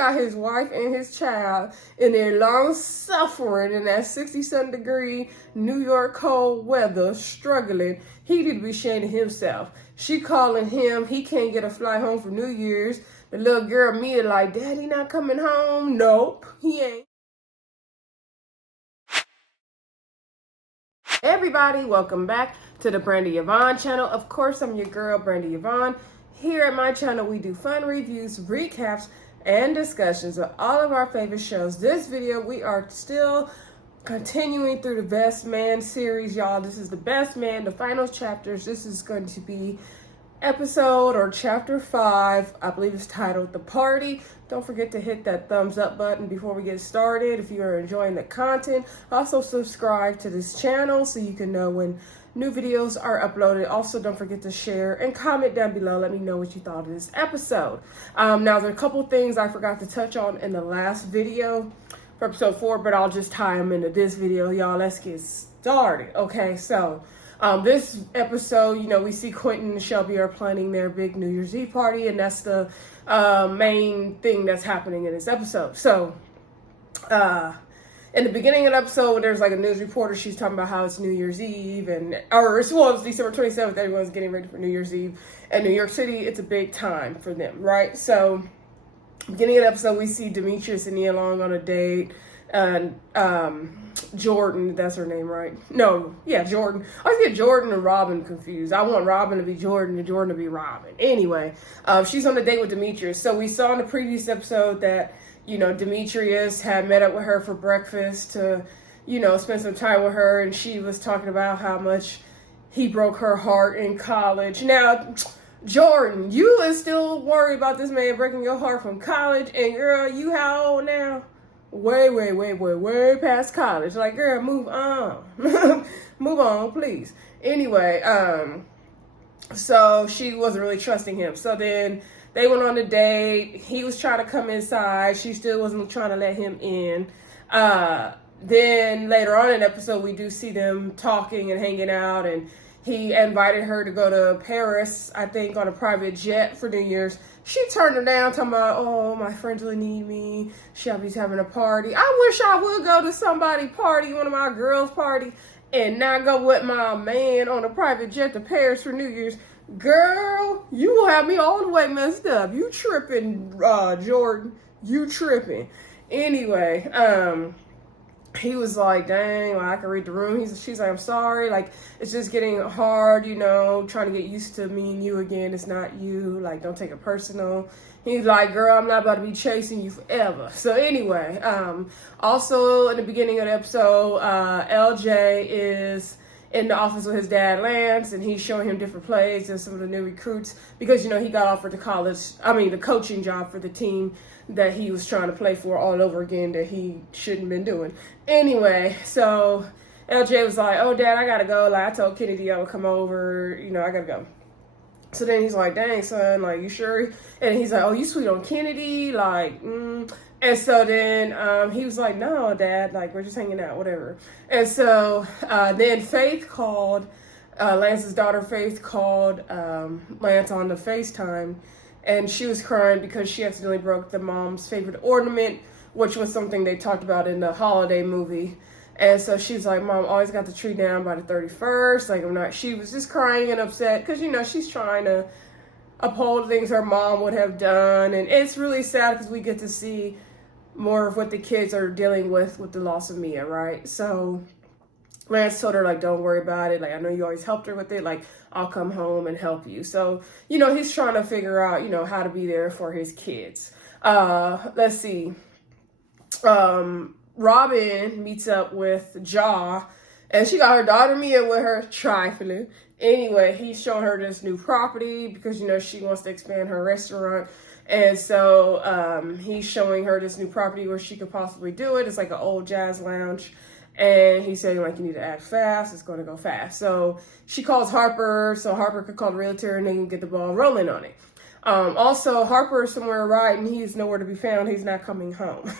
got his wife and his child in their long suffering in that 67-degree New York cold weather, struggling. He need to be ashamed of himself. She calling him. He can't get a flight home for New Year's. The little girl Mia like, Daddy not coming home? Nope, he ain't. Everybody, welcome back to the Brandy Yvonne channel. Of course, I'm your girl, Brandy Yvonne. Here at my channel, we do fun reviews, recaps, and discussions of all of our favorite shows. This video, we are still continuing through the Best Man series, y'all. This is the Best Man, the final chapters. This is going to be episode or chapter 5. I believe it's titled The Party. Don't forget to hit that thumbs up button before we get started if you are enjoying the content. Also subscribe to this channel so you can know when new videos are uploaded. Also, don't forget to share and comment down below. Let me know what you thought of this episode. Now, there are a couple things I forgot to touch on in the last video for episode 4, but I'll just tie them into this video. Y'all, let's get started. Okay, so this episode, we see Quinton and Shelby are planning their big New Year's Eve party, and that's the main thing that's happening in this episode. So, in the beginning of the episode, there's like a news reporter. She's talking about how it's New Year's Eve, it's December 27th. Everyone's getting ready for New Year's Eve. In New York City, it's a big time for them, right? So, beginning of the episode, we see Demetrius and Nia Long on a date. And Jordan, that's her name, right? No, yeah, Jordan. I always get Jordan and Robyn confused. I want Robyn to be Jordan and Jordan to be Robyn. Anyway, she's on a date with Demetrius. So we saw in the previous episode that, Demetrius had met up with her for breakfast to, spend some time with her. And she was talking about how much he broke her heart in college. Now, Jordan, you is still worried about this man breaking your heart from college. And girl, you how old now? Way past college. Like, girl, move on. Move on, please. Anyway, so she wasn't really trusting him. So then they went on a date. He was trying to come inside. She still wasn't trying to let him in. Then later on in the episode, we do see them talking and hanging out, and he invited her to go to Paris, I think, on a private jet for New Year's. She turned her down, talking about, oh, my friends really need me. Shelby's having a party. I wish I would go to somebody's party, one of my girls' party, and not go with my man on a private jet to Paris for New Year's. Girl, you will have me all the way messed up. You tripping, Jordan. You tripping. Anyway, he was like, dang, I can read the room. She's like, I'm sorry. Like, it's just getting hard, trying to get used to me and you again. It's not you. Like, don't take it personal. He's like, girl, I'm not about to be chasing you forever. So anyway, also in the beginning of the episode, LJ is in the office with his dad, Lance, and he's showing him different plays and some of the new recruits because, he got offered the coaching job for the team that he was trying to play for all over again that he shouldn't have been doing. Anyway, so LJ was like, oh, Dad, I gotta go. Like, I told Kennedy I would come over. I gotta go. So then he's like, dang, son, like, you sure? And he's like, oh, you sweet on Kennedy? Like, And so then he was like, no, Dad, like, we're just hanging out, whatever. And so then Faith called, Lance's daughter Faith called Lance on the FaceTime. And she was crying because she accidentally broke the mom's favorite ornament, which was something they talked about in the holiday movie. And so she's like, Mom always got the tree down by the 31st. Like, she was just crying and upset because, she's trying to uphold things her mom would have done. And it's really sad because we get to see more of what the kids are dealing with the loss of Mia, right? So Lance told her, like, don't worry about it. Like, I know you always helped her with it. Like, I'll come home and help you. So, he's trying to figure out, how to be there for his kids. Let's see. Robyn meets up with Ja, and she got her daughter Mia with her, trifling. Anyway, he's showing her this new property because, she wants to expand her restaurant. And so he's showing her this new property where she could possibly do it. It's like an old jazz lounge. And he's saying, like, you need to act fast. It's going to go fast. So she calls Harper so Harper could call the realtor and they can get the ball rolling on it. Also, Harper is somewhere riding. He's nowhere to be found. He's not coming home.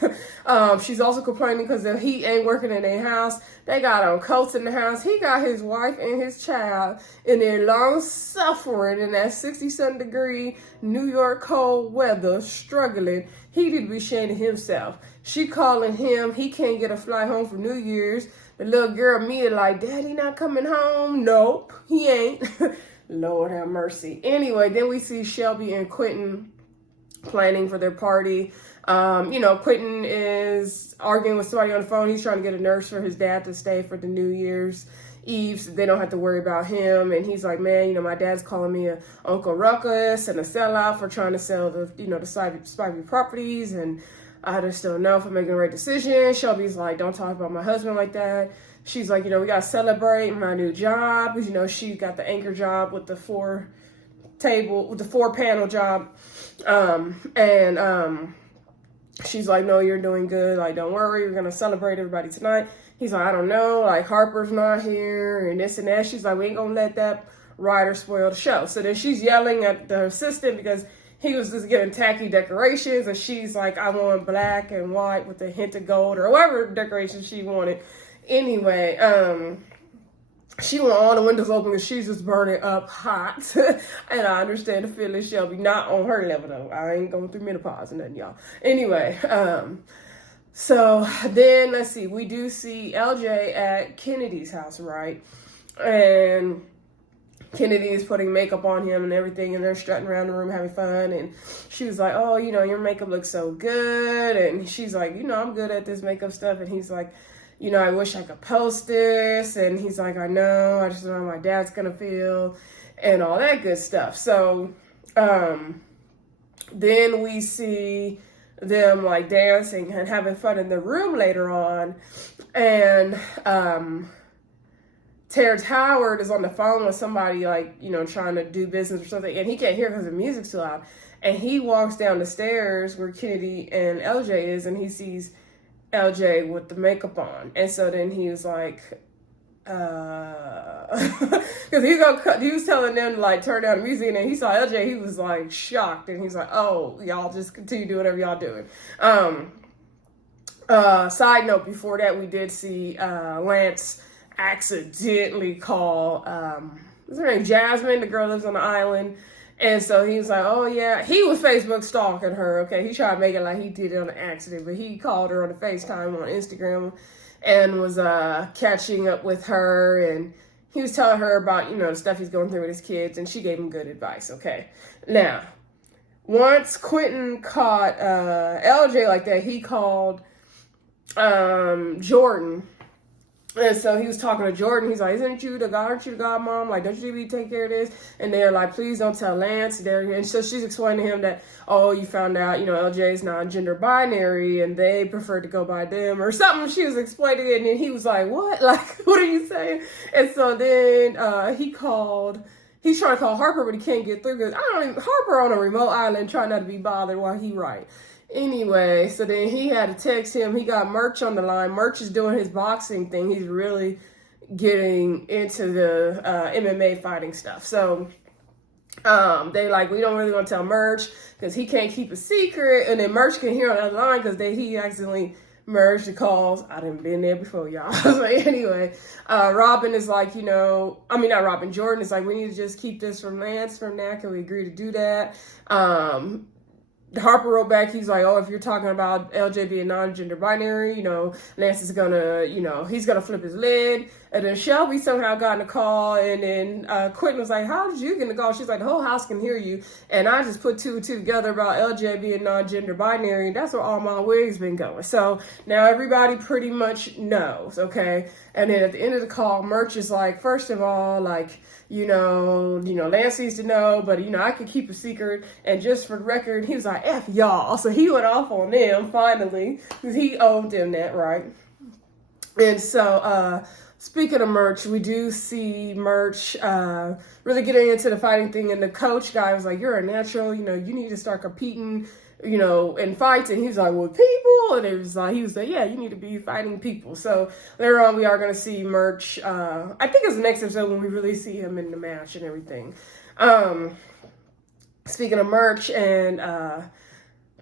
She's also complaining because the heat ain't working in their house. They got on coats in the house. He got his wife and his child in their long suffering in that 67-degree New York cold weather, struggling. He need to be ashamed of himself. She calling him. He can't get a flight home for New Year's. The little girl Mia like, Daddy not coming home? Nope, he ain't. Lord have mercy. Anyway, then we see Shelby and Quinton planning for their party. Quinton is arguing with somebody on the phone. He's trying to get a nurse for his dad to stay for the New Year's Eve so they don't have to worry about him. And he's like, man, my dad's calling me a Uncle Ruckus and a sellout for trying to sell the Spivey properties. And I just don't know if I'm making the right decision. Shelby's like, don't talk about my husband like that. She's like, we got to celebrate my new job. Because, she got the anchor job with the 4-panel job. She's like, no, you're doing good. Like, don't worry. We're going to celebrate everybody tonight. He's like, I don't know. Like, Harper's not here and this and that. She's like, we ain't going to let that writer spoil the show. So then she's yelling at the assistant because he was just getting tacky decorations. And she's like, I want black and white with a hint of gold or whatever decoration she wanted. Anyway, she want all the windows open because she's just burning up hot. And I understand the feeling, Shelby. Not on her level, though. I ain't going through menopause and nothing, y'all. Anyway, so then, let's see. We do see LJ at Kennedy's house, right? And Kennedy is putting makeup on him and everything, and they're strutting around the room having fun. And she was like, oh, your makeup looks so good. And she's like, I'm good at this makeup stuff. And he's like, I wish I could post this. And he's like, I know. I just don't know how my dad's going to feel and all that good stuff. So then we see them like dancing and having fun in the room later on. And Terrence Howard is on the phone with somebody trying to do business or something. And he can't hear because the music's too loud. And he walks down the stairs where Kennedy and LJ is, and he sees LJ with the makeup on. And so then he was like, because he was telling them to turn down the music, and then he saw LJ, he was like shocked, and he's like, oh, y'all just continue doing whatever y'all doing. Side note, before that, we did see Lance accidentally call, what's her name, Jasmine, the girl lives on the island. And so he was like, oh, yeah. He was Facebook stalking her, okay? He tried to make it like he did it on an accident, but he called her on a FaceTime on Instagram and was catching up with her. And he was telling her about, the stuff he's going through with his kids, and she gave him good advice, okay? Now, once Quinton caught LJ like that, he called Jordan. And so he was talking to Jordan. He's like, aren't you the godmom? Like, don't you need to take care of this? And they're like, please don't tell Lance. And so she's explaining to him that, oh, you found out, LJ is non-gender binary and they prefer to go by them or something. She was explaining it. And then he was like, what? Like, what are you saying? And so then he's trying to call Harper, but he can't get through because Harper on a remote island trying not to be bothered while he write. Anyway, so then he had to text him. He got Murch on the line. Murch is doing his boxing thing. He's really getting into the MMA fighting stuff. So they like, we don't really want to tell Murch because he can't keep a secret. And then Murch can hear on the other line because he accidentally merged the calls. I done been there before, y'all. So anyway, Robyn is like, not Robyn, Jordan is like, we need to just keep this from Lance from now. Can we agree to do that? Harper wrote back, he's like, oh, if you're talking about LJ being non-gender binary, Lance is gonna, he's gonna flip his lid. And then Shelby somehow got in a call, and then Quinton was like, how did you get in the call? She's like, the whole house can hear you. And I just put two and two together about LJ being non-gender binary, and that's where all my wigs been going. So now everybody pretty much knows, okay? And then at the end of the call, Murch is like, first of all, like, Lance needs to know, but, I can keep a secret. And just for the record, he was like, F y'all. So he went off on them, finally, because he owed them that, right? And so, speaking of Murch, we do see Murch really getting into the fighting thing. And the coach guy was like, you're a natural, you need to start competing, in fights. And he was like, well, people. And he was like, yeah, you need to be fighting people. So later on, we are going to see Murch. I think it's the next episode when we really see him in the match and everything. speaking of Murch and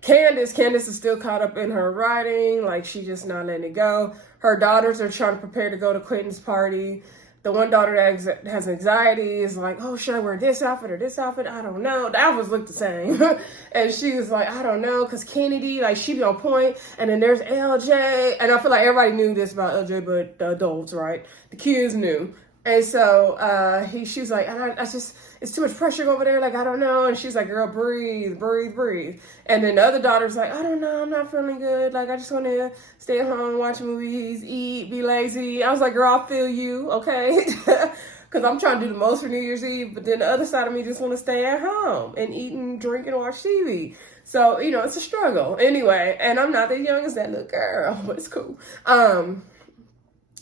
Candace is still caught up in her writing. Like, she just not letting it go. Her daughters are trying to prepare to go to Quinton's party. The one daughter that has anxiety is like, oh, should I wear this outfit or this outfit? I don't know. The outfits look the same. And she was like, I don't know, because Kennedy, like, she be on point. And then there's LJ. And I feel like everybody knew this about LJ, but the adults, right? The kids knew. And so she was like, I just, it's too much pressure over there. Like, I don't know. And she's like, girl, breathe, breathe, breathe. And then the other daughter's like, I don't know. I'm not feeling good. Like, I just want to stay at home, watch movies, eat, be lazy. I was like, girl, I feel you. Okay. Because I'm trying to do the most for New Year's Eve. But then the other side of me just want to stay at home and eat and drink and watch TV. So, you know, it's a struggle. Anyway, and I'm not the youngest that little girl, but it's cool.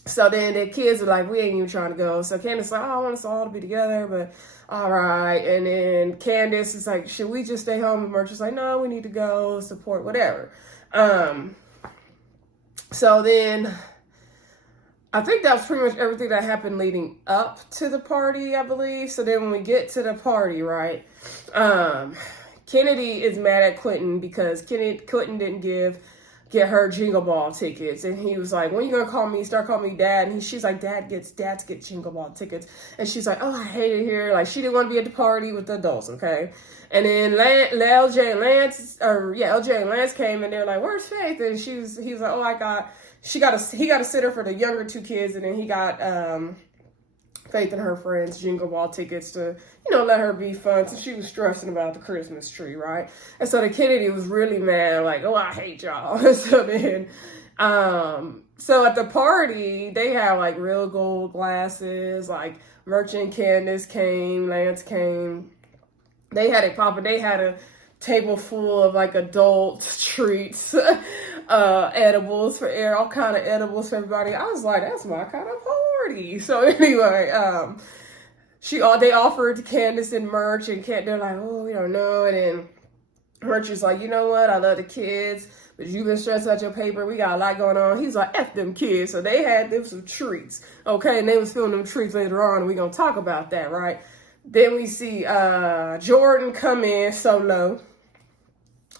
So then the kids are like, we ain't even trying to go. So Candace is like, oh, I want us all to be together, but all right. And then Candace is like, should we just stay home? And Murch is like, no, we need to go support whatever. So then I think that was pretty much everything that happened leading up to the party, I believe. So then when we get to the party, right, Kennedy is mad at Quinton because Quinton didn't get her Jingle Ball tickets. And he was like, when you gonna call me? Start calling me Dad. And she's like, dads get Jingle Ball tickets. And she's like, oh, I hate it here. Like, she didn't want to be at the party with the adults, okay? And then LJ and Lance came and they're like, where's Faith? And he was like, oh, he got a sitter for the younger two kids. And then he got Faith and her friends Jingle Ball tickets to, you know, let her be fun. So she was stressing about the Christmas tree, right? And so the Kennedy was really mad, like, oh, I hate y'all. So then, so at the party, they have like real gold glasses, like Murch and Candace came, Lance came. They had it popping. They had a table full of like adult treats, edibles for all kind of edibles for everybody. I was like, that's my kind of party. So anyway, they offered to Candace and Murch, and they're like, oh, we don't know. And then Murch is like, you know what? I love the kids, but you've been stressed out your paper. We got a lot going on. He's like, F them kids. So they had them some treats. Okay. And they was filming them treats later on. And we're going to talk about that, right? Then we see Jordan come in solo.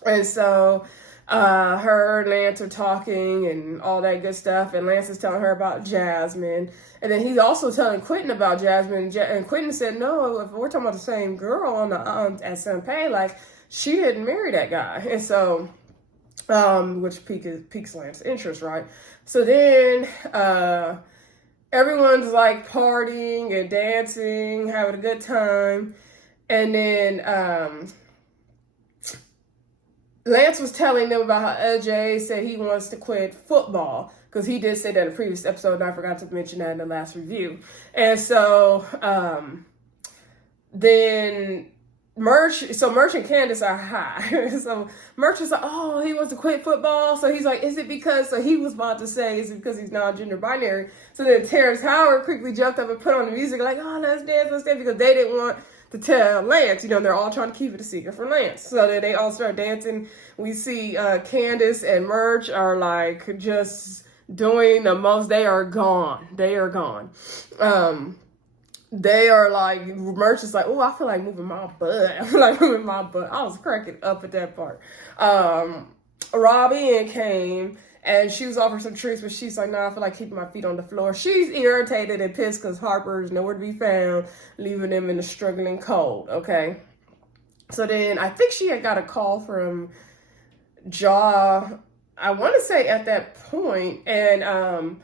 And so her and Lance are talking and all that good stuff. And Lance is telling her about Jasmine. And then he's also telling Quinton about Jasmine. And Quinton said, no, if we're talking about the same girl on the at Sanpei, like, she didn't marry that guy. And so, which piques Lance's interest, right? So then everyone's like partying and dancing, having a good time. And then Lance was telling them about how LJ said he wants to quit football, because he did say that in a previous episode, and I forgot to mention that in the last review. And so then Murch and Candace are high. So Murch is like, oh, he wants to quit football. So he's like, is it because, so he was about to say, is it because he's non-gender binary? So then Terrence Howard quickly jumped up and put on the music like, oh, let's dance, because they didn't want to tell Lance. You know, they're all trying to keep it a secret from Lance. So then they all start dancing. We see Candace and Murch are like just doing the most. They are gone. They are like, Murch is like, oh, I feel like moving my butt. I feel like moving my butt. I was cracking up at that part. Robyn came and she was offering some treats, but she's like, nah, I feel like keeping my feet on the floor. She's irritated and pissed because Harper is nowhere to be found, leaving them in the struggling cold, okay? So then I think she had got a call from Jaw, I want to say at that point, and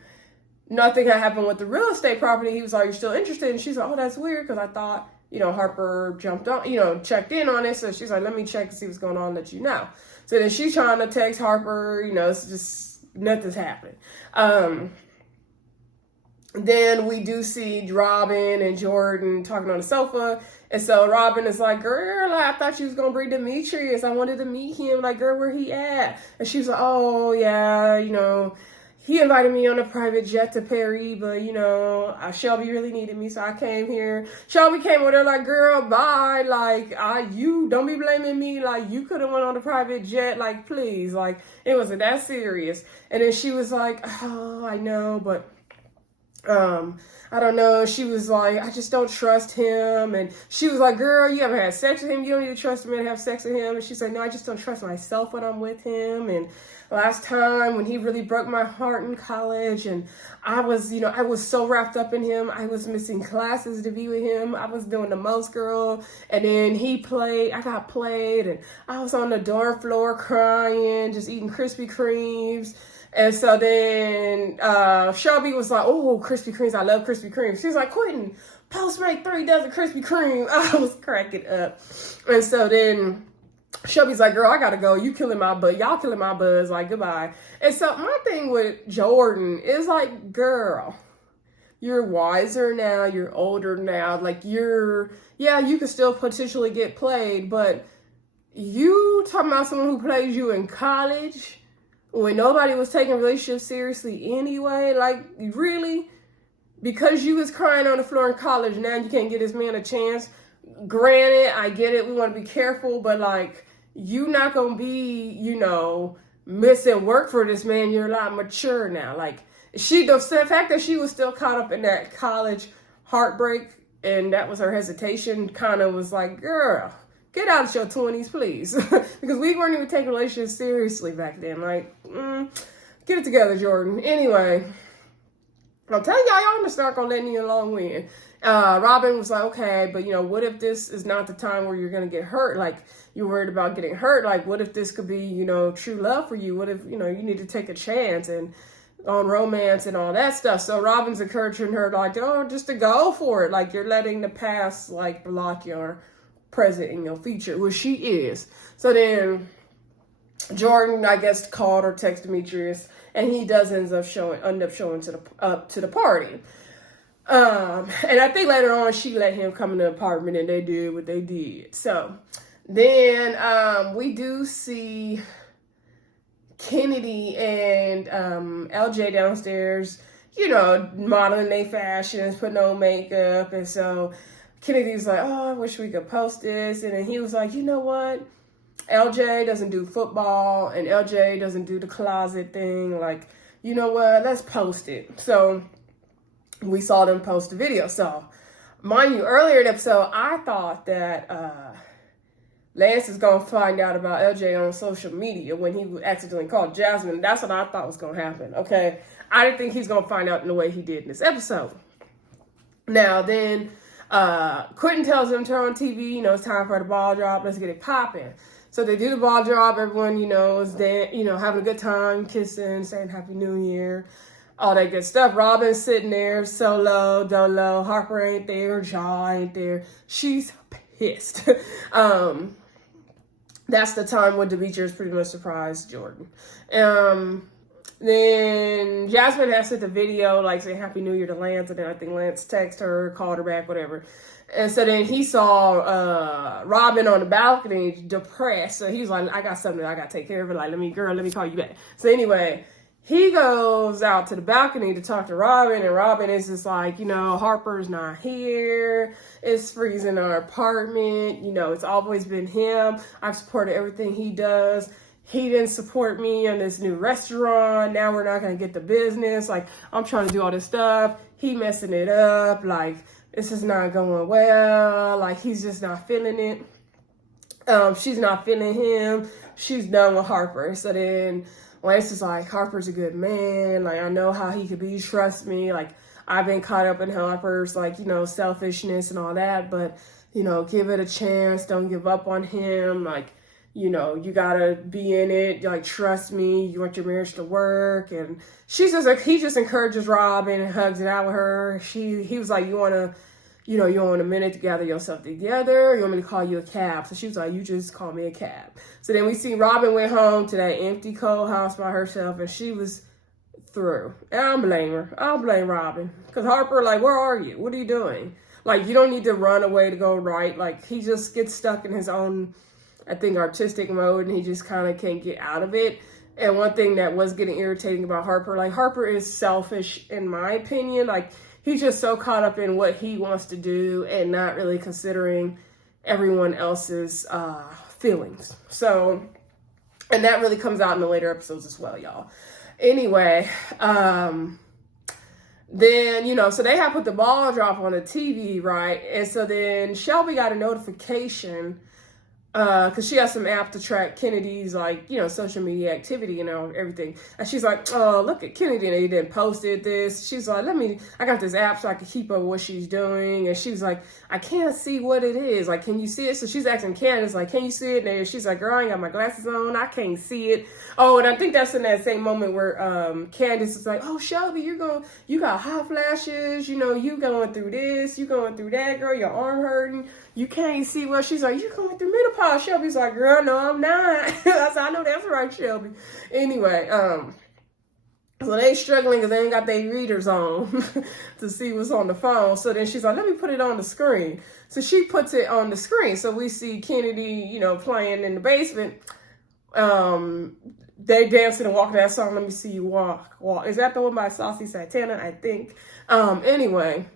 nothing had happened with the real estate property. He was like, you're still interested? And she's like, oh, that's weird, because I thought, you know, Harper jumped on, you know, checked in on it. So she's like, let me check and see what's going on, let you know. So then she's trying to text Harper, you know, it's just nothing's happening. Then we do see Robyn and Jordan talking on the sofa. And so Robyn is like, girl, I thought you was going to bring Demetrius. I wanted to meet him. Like, girl, where he at? And she's like, oh, yeah, you know, he invited me on a private jet to Paris, but, you know, Shelby really needed me, so I came here. Shelby came with her like, girl, bye. Like, you don't be blaming me. Like, you could have went on a private jet. Like, please. Like, it wasn't that serious. And then she was like, oh, I know, but I don't know. She was like, I just don't trust him. And she was like, girl, you ever had sex with him? You don't need to trust a man to have sex with him. And she's like, no, I just don't trust myself when I'm with him. And last time when he really broke my heart in college, and I was, I was so wrapped up in him. I was missing classes to be with him. I was doing the most, girl. And then I got played, and I was on the dorm floor crying, just eating Krispy Kremes. And so then Shelby was like, oh, Krispy Kremes, I love Krispy Kremes. She's like, Quinton, Postmate 3 dozen Krispy Kreme. I was cracking up. And so then Shelby's like, girl, I gotta go. You killing my buzz. Y'all killing my buzz. Like, goodbye. And so my thing with Jordan is like, girl, you're wiser now. You're older now. Like, you can still potentially get played, but you talking about someone who played you in college when nobody was taking relationships seriously anyway? Like, really? Because you was crying on the floor in college, now you can't get this man a chance? Granted, I get it, we want to be careful, but like, you not gonna be, missing work for this man. You're a lot mature now. Like, the fact that she was still caught up in that college heartbreak, and that was her hesitation, kind of was like, girl, get out of your 20s, please. Because we weren't even taking relationships seriously back then. Like, get it together, Jordan. Anyway, I'm telling y'all gonna start gonna let me along win. Robyn was like, okay, but what if this is not the time where you're gonna get hurt? Like, you're worried about getting hurt. Like, what if this could be, true love for you? What if, you need to take a chance and on romance and all that stuff? So Robyn's encouraging her, like, just to go for it. Like, you're letting the past, like, block your present in your future, which she is. So then Jordan, I guess, called or texted Demetrius, and he does end up showing to the party. And I think later on she let him come in the apartment, and they did what they did. So then we do see Kennedy and LJ downstairs, modeling their fashions, putting on makeup. And so Kennedy's like, oh, I wish we could post this. And then he was like, you know what? LJ doesn't do football, and LJ doesn't do the closet thing. Like, you know what? Let's post it. So we saw them post the video. So, mind you, earlier in the episode, I thought that Lance is going to find out about LJ on social media when he accidentally called Jasmine. That's what I thought was going to happen, okay? I didn't think he's going to find out in the way he did in this episode. Now, then Quinton tells him, turn on TV, it's time for the ball drop. Let's get it popping. So they do the ball drop. Everyone, is there, having a good time, kissing, saying Happy New Year, all that good stuff. Robyn's sitting there, solo, dolo. Harper ain't there. Jaw ain't there. She's pissed. That's the time when Demetrius pretty much surprised Jordan. Then Jasmine has sent the video, like, saying Happy New Year to Lance, and then I think Lance texted her, called her back, whatever. And so then he saw Robyn on the balcony, depressed. So he's like, I got something I got to take care of it. Like, let me call you back. So anyway, he goes out to the balcony to talk to Robyn, and Robyn is just like, Harper's not here. It's freezing in our apartment. It's always been him. I've supported everything he does. He didn't support me on this new restaurant. Now we're not going to get the business. Like, I'm trying to do all this stuff. He messing it up. Like, this is not going well. Like, he's just not feeling it. She's not feeling him. She's done with Harper. So then Lance is like, Harper's a good man. Like, I know how he could be. Trust me. Like, I've been caught up in Harper's, like, selfishness and all that. But, give it a chance. Don't give up on him. Like, you gotta be in it. Like, trust me. You want your marriage to work. And she's just like, he just encourages Robyn and hugs it out with her. He was like, you want a minute to gather yourself together? You want me to call you a cab? So she was like, you just call me a cab. So then we see Robyn went home to that empty, cold house by herself, and she was through. And I don't blame her. I'll blame Robyn. Because Harper, like, where are you? What are you doing? Like, you don't need to run away to go right. Like, he just gets stuck in his own, I think, artistic mode, and he just kind of can't get out of it. And one thing that was getting irritating about Harper, like, Harper is selfish, in my opinion. Like, he's just so caught up in what he wants to do and not really considering everyone else's feelings. So, and that really comes out in the later episodes as well, y'all. Anyway, then, so they had put the ball drop on the TV, right? And so then Shelby got a notification because she has some app to track Kennedy's, like, social media activity and everything. And she's like, oh, look at Kennedy. And they didn't posted this. She's like, I got this app so I can keep up with what she's doing. And she's like, I can't see what it is. Like, can you see it? So she's asking Candace, like, can you see it? And she's like, girl, I ain't got my glasses on. I can't see it. Oh, and I think that's in that same moment where Candace is like, oh, Shelby, you got hot flashes. You going through this. You going through that, girl. Your arm hurting. You can't see what she's like. You going through menopause. Shelby's like, girl, no, I'm not. I said, I know that's right, Shelby. Anyway, so they struggling because they ain't got their readers on to see what's on the phone. So then she's like, let me put it on the screen. So she puts it on the screen. So we see Kennedy, playing in the basement. They dancing and walking that song, Let Me See You Walk. Is that the one by Saucy Santana? I think. Anyway.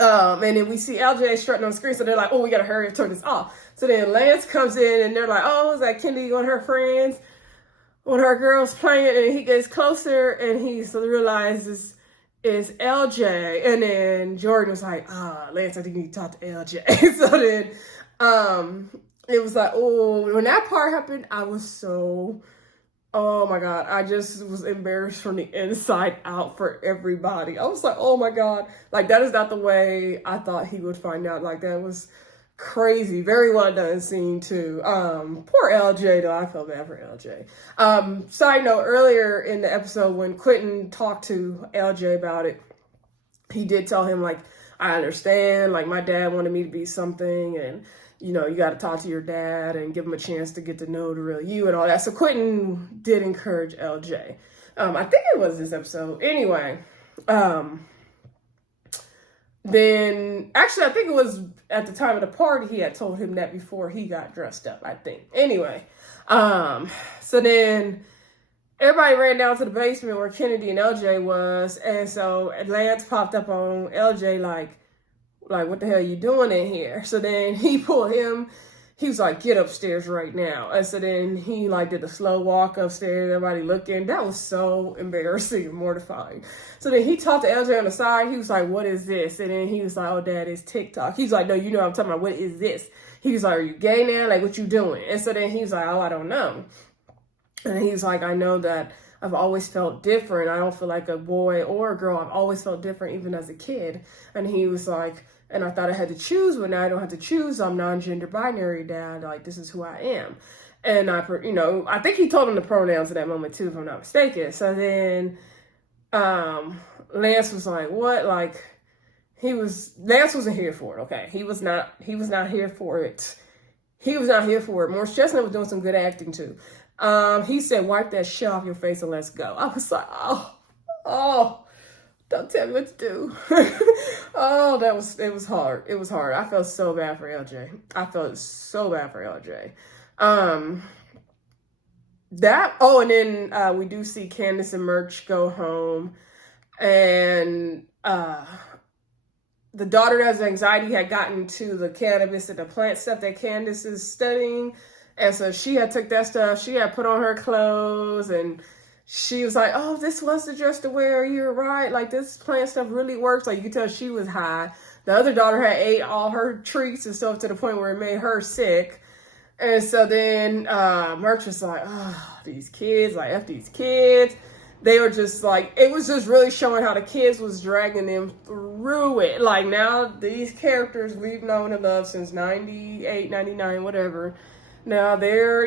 And then we see LJ strutting on the screen, so they're like, oh, we gotta hurry and turn this off. So then Lance comes in and they're like, oh, is that Kennedy and her friends, when her girls playing? And he gets closer and he realizes it's LJ. And then Jordan was like, Lance, I think you need to talk to LJ. So then it was like, oh, when that part happened, I was so... oh my God, I just was embarrassed from the inside out for everybody. I was like, oh my God, like that is not the way I thought he would find out. Like that was crazy. Very well done scene too. Poor LJ though, I felt bad for LJ. Side note, earlier in the episode when Quinton talked to LJ about it, he did tell him like, I understand, like my dad wanted me to be something and you got to talk to your dad and give him a chance to get to know the real you and all that. So Quinton did encourage LJ. I think it was this episode. Anyway, then actually I think it was at the time of the party he had told him that before he got dressed up, I think. Anyway, so then everybody ran down to the basement where Kennedy and LJ was. And so Lance popped up on LJ like, what the hell are you doing in here? So then he pulled him. He was like, get upstairs right now. And so then he did a slow walk upstairs. Everybody looking. That was so embarrassing and mortifying. So then he talked to LJ on the side. He was like, what is this? And then he was like, oh, Dad, it's TikTok. He's like, no, I'm talking about, what is this? He was like, are you gay now? Like, what you doing? And so then he's like, oh, I don't know. And he's like, I know that I've always felt different. I don't feel like a boy or a girl. I've always felt different, even as a kid. And he was like, and I thought I had to choose, but now I don't have to choose. I'm non-gender binary, Dad. Like, this is who I am. And I think he told him the pronouns at that moment too, if I'm not mistaken. So then Lance was like, what? Like, Lance wasn't here for it, okay? He was not here for it. He was not here for it. Morris Chestnut was doing some good acting too. He said, wipe that shit off your face and let's go. I was like, oh. Don't tell me what to do. Oh, it was hard. It was hard. I felt so bad for LJ. And then we do see Candace and Murch go home. And the daughter that has anxiety had gotten to the cannabis and the plant stuff that Candace is studying. And so she had took that stuff. She had put on her clothes and she was like, oh, this was the dress to wear. You're right. Like, this plant stuff really works. Like, you could tell she was high. The other daughter had ate all her treats and stuff to the point where it made her sick. And so then Murch was like, oh, these kids, like, F these kids. They were just like, it was just really showing how the kids was dragging them through it. Like, now these characters we've known and loved since 98, 99, whatever. Now they're,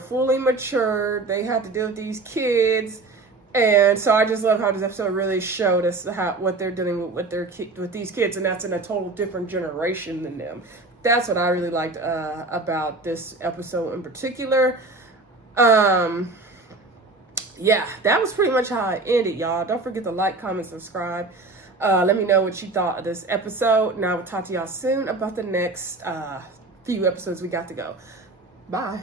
fully matured. They have to deal with these kids. And so I just love how this episode really showed us what they're dealing with these kids. And that's in a total different generation than them. That's what I really liked about this episode in particular. Yeah, that was pretty much how it ended, y'all. Don't forget to like, comment, subscribe. Let me know what you thought of this episode. And I will talk to y'all soon about the next few episodes we got to go. Bye.